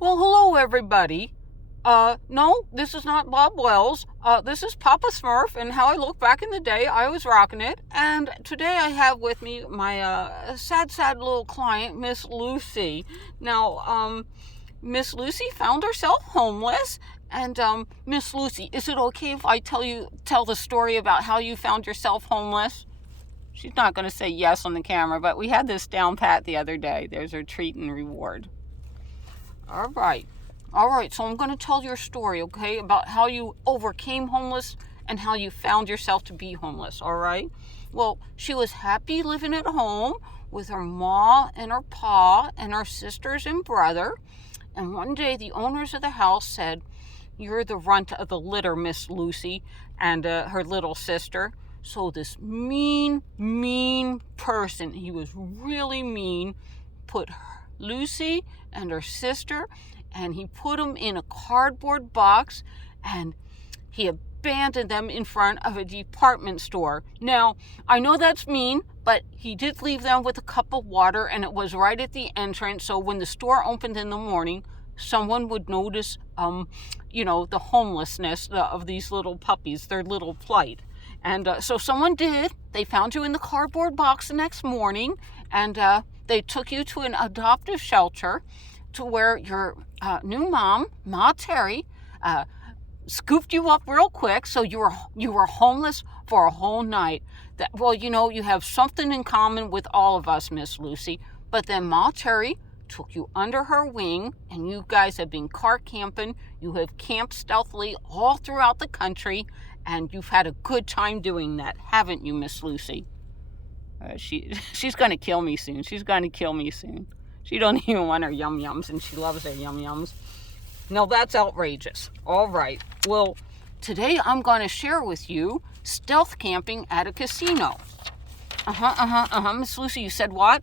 Well, hello, everybody. No, this is not Bob Wells. This is Papa Smurf, and how I look back in the day, I was rocking it. And today I have with me my sad little client, Miss Lucy. Now, Miss Lucy found herself homeless. And, Miss Lucy, is it okay if I tell the story about how you found yourself homeless? She's not going to say yes on the camera, but we had this down pat the other day. There's her treat and reward. All right, so I'm going to tell your story, okay, about how you overcame homeless and how you found yourself to be homeless, all right? Well, she was happy living at home with her ma and her pa and her sisters and brother. And one day the owners of the house said, "You're the runt of the litter, Miss Lucy," and her little sister. So this mean person, he was really mean, put Lucy and her sister, and he put them in a cardboard box, and he abandoned them in front of a department store. Now, I know that's mean, but he did leave them with a cup of water, and it was right at the entrance, so when the store opened in the morning, someone would notice, the homelessness of these little puppies, their little plight. And so someone did. They found you in the cardboard box the next morning, and they took you to an adoptive shelter to where your new mom, Ma Terry, scooped you up real quick, so you were homeless for a whole night. You have something in common with all of us, Miss Lucy. But then Ma Terry took you under her wing, and you guys have been car camping. You have camped stealthily all throughout the country, and you've had a good time doing that, haven't you, Miss Lucy? She's going to kill me soon. She don't even want her yum-yums, and she loves her yum-yums. No, that's outrageous. All right. Well, today I'm going to share with you stealth camping at a casino. Miss Lucy, you said what?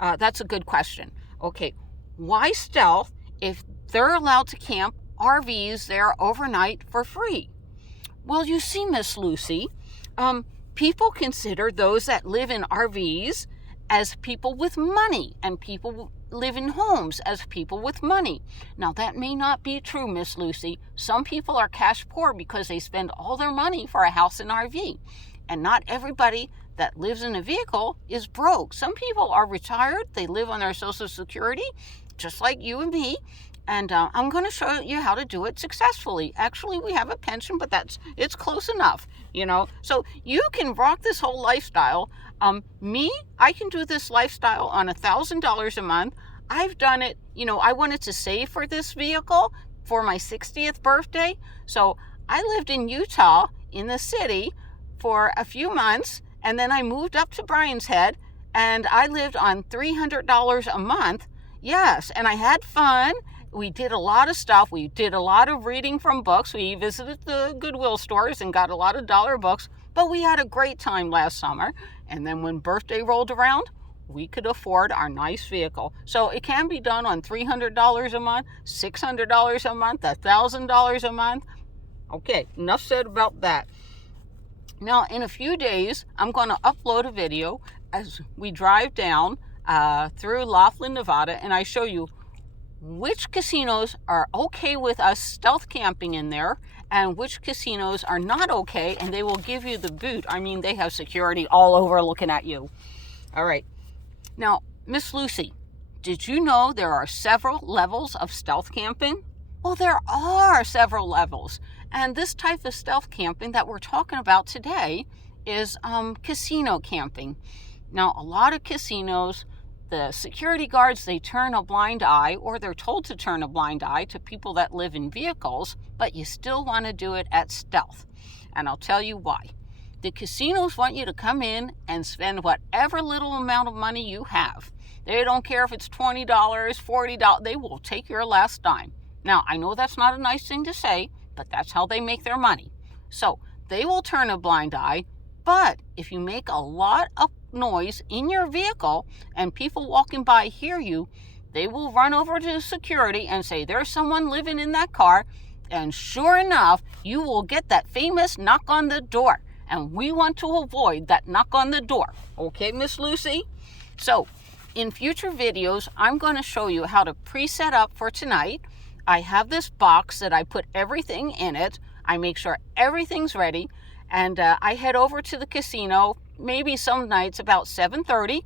That's a good question. Okay, why stealth if they're allowed to camp RVs there overnight for free? Well, you see, Miss Lucy, people consider those that live in RVs as people with money, and people live in homes as people with money. Now, that may not be true, Miss Lucy. Some people are cash poor because they spend all their money for a house and RV. And not everybody that lives in a vehicle is broke. Some people are retired. They live on their Social Security, just like you and me. And I'm going to show you how to do it successfully. Actually, we have a pension, but it's close enough, So you can rock this whole lifestyle. I can do this lifestyle on $1,000 a month. I've done it, I wanted to save for this vehicle for my 60th birthday. So I lived in Utah, in the city, for a few months, and then I moved up to Bryan's Head, and I lived on $300 a month. Yes, and I had fun. We did a lot of stuff. We did a lot of reading from books. We visited the Goodwill stores and got a lot of dollar books, but we had a great time last summer. And then when birthday rolled around, we could afford our nice vehicle. So it can be done on $300 a month, $600 a month, $1,000 a month. Okay, enough said about that. Now, in a few days, I'm going to upload a video as we drive down through Laughlin, Nevada, and I show you which casinos are okay with us stealth camping in there and which casinos are not okay, and they will give you the boot. I mean, they have security all over looking at you. All right. Now, Miss Lucy, did you know there are several levels of stealth camping? Well, there are several levels. And this type of stealth camping that we're talking about today is casino camping. Now, a lot of casinos, the security guards, they turn a blind eye, or they're told to turn a blind eye to people that live in vehicles, but you still want to do it at stealth. And I'll tell you why. The casinos want you to come in and spend whatever little amount of money you have. They don't care if it's $20, $40, they will take your last dime. Now, I know that's not a nice thing to say, but that's how they make their money. So they will turn a blind eye, but if you make a lot of noise in your vehicle and people walking by hear you, they will run over to security and say, "There's someone living in that car," and sure enough, you will get that famous knock on the door, and we want to avoid that knock on the door. Okay, Miss Lucy? So in future videos, I'm going to show you how to pre-set up for tonight. I have this box that I put everything in it. I make sure everything's ready, and I head over to the casino, maybe some nights about 7:30.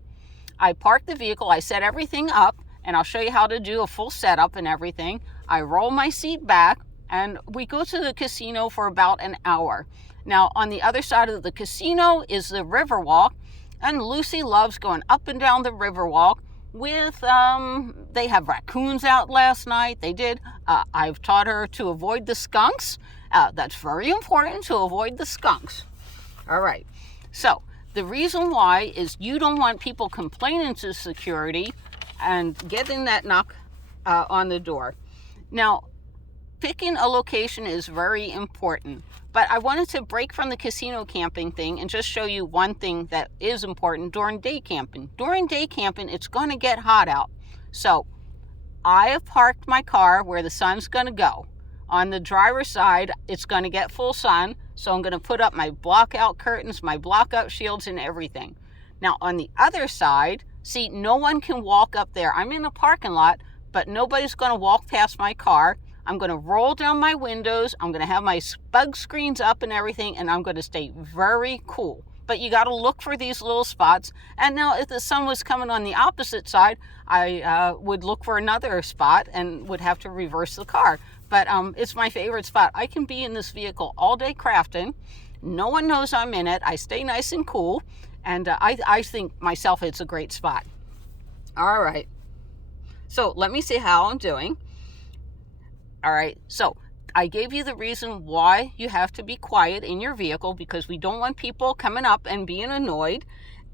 I park the vehicle, I set everything up, and I'll show you how to do a full setup and everything. I roll my seat back, and we go to the casino for about an hour. Now, on the other side of the casino is the Riverwalk, and Lucy loves going up and down the Riverwalk with, they have raccoons out last night. They did. I've taught her to avoid the skunks. That's very important, to avoid the skunks. All right. So the reason why is you don't want people complaining to security and getting that knock on the door. Now, picking a location is very important, but I wanted to break from the casino camping thing and just show you one thing that is important during day camping. During day camping, it's going to get hot out. So I have parked my car where the sun's going to go. On the driver's side, it's going to get full sun, so I'm going to put up my block-out curtains, my block-out shields, and everything. Now, on the other side, see, no one can walk up there. I'm in a parking lot, but nobody's going to walk past my car. I'm going to roll down my windows. I'm going to have my bug screens up and everything, and I'm going to stay very cool. But you got to look for these little spots. And now if the sun was coming on the opposite side, I would look for another spot and would have to reverse the car. But it's my favorite spot. I can be in this vehicle all day crafting. No one knows I'm in it. I stay nice and cool. And I think myself it's a great spot. All right. So let me see how I'm doing. All right. So I gave you the reason why you have to be quiet in your vehicle, because we don't want people coming up and being annoyed.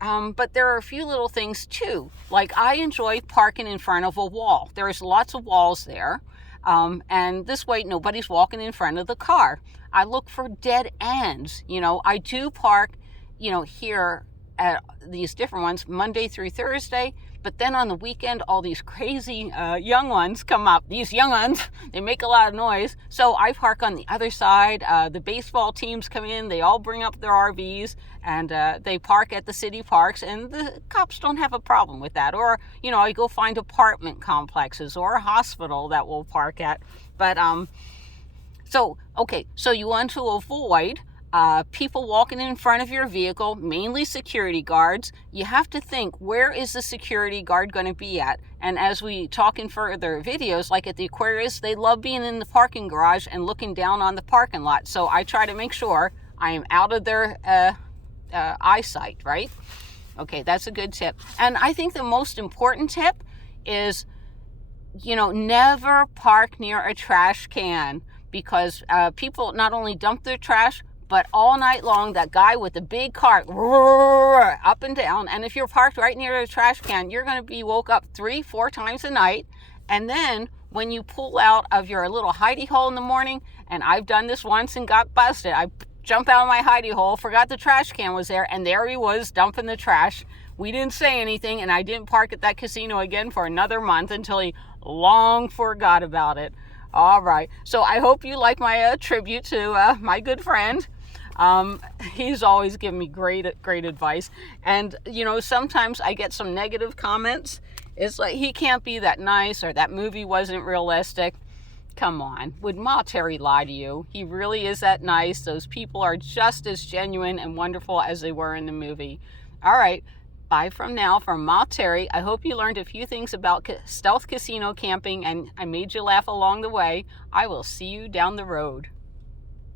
But there are a few little things too. Like, I enjoy parking in front of a wall. There's lots of walls there. And this way nobody's walking in front of the car. I look for dead ends. I do park, here at these different ones Monday through Thursday. But then on the weekend, all these crazy young ones come up. These young ones, they make a lot of noise. So I park on the other side. The baseball teams come in. They all bring up their RVs, and they park at the city parks. And the cops don't have a problem with that. Or, I go find apartment complexes or a hospital that we'll park at. But, so you want to avoid people walking in front of your vehicle, mainly security guards. You have to think, where is the security guard going to be at? And as we talk in further videos, like at the Aquarius, they love being in the parking garage and looking down on the parking lot. So I try to make sure I am out of their eyesight, right? Okay, that's a good tip. And I think the most important tip is, never park near a trash can, because people not only dump their trash, but all night long, that guy with the big cart, up and down. And if you're parked right near a trash can, you're going to be woke up 3-4 times a night. And then when you pull out of your little hidey hole in the morning, and I've done this once and got busted. I jump out of my hidey hole, forgot the trash can was there, and there he was dumping the trash. We didn't say anything, and I didn't park at that casino again for another month until he long forgot about it. All right. So I hope you like my tribute to my good friend. He's always given me great advice. And, sometimes I get some negative comments. It's like, he can't be that nice, or that movie wasn't realistic. Come on. Would Ma Terry lie to you? He really is that nice. Those people are just as genuine and wonderful as they were in the movie. All right. Bye from now from Ma Terry. I hope you learned a few things about stealth casino camping, and I made you laugh along the way. I will see you down the road.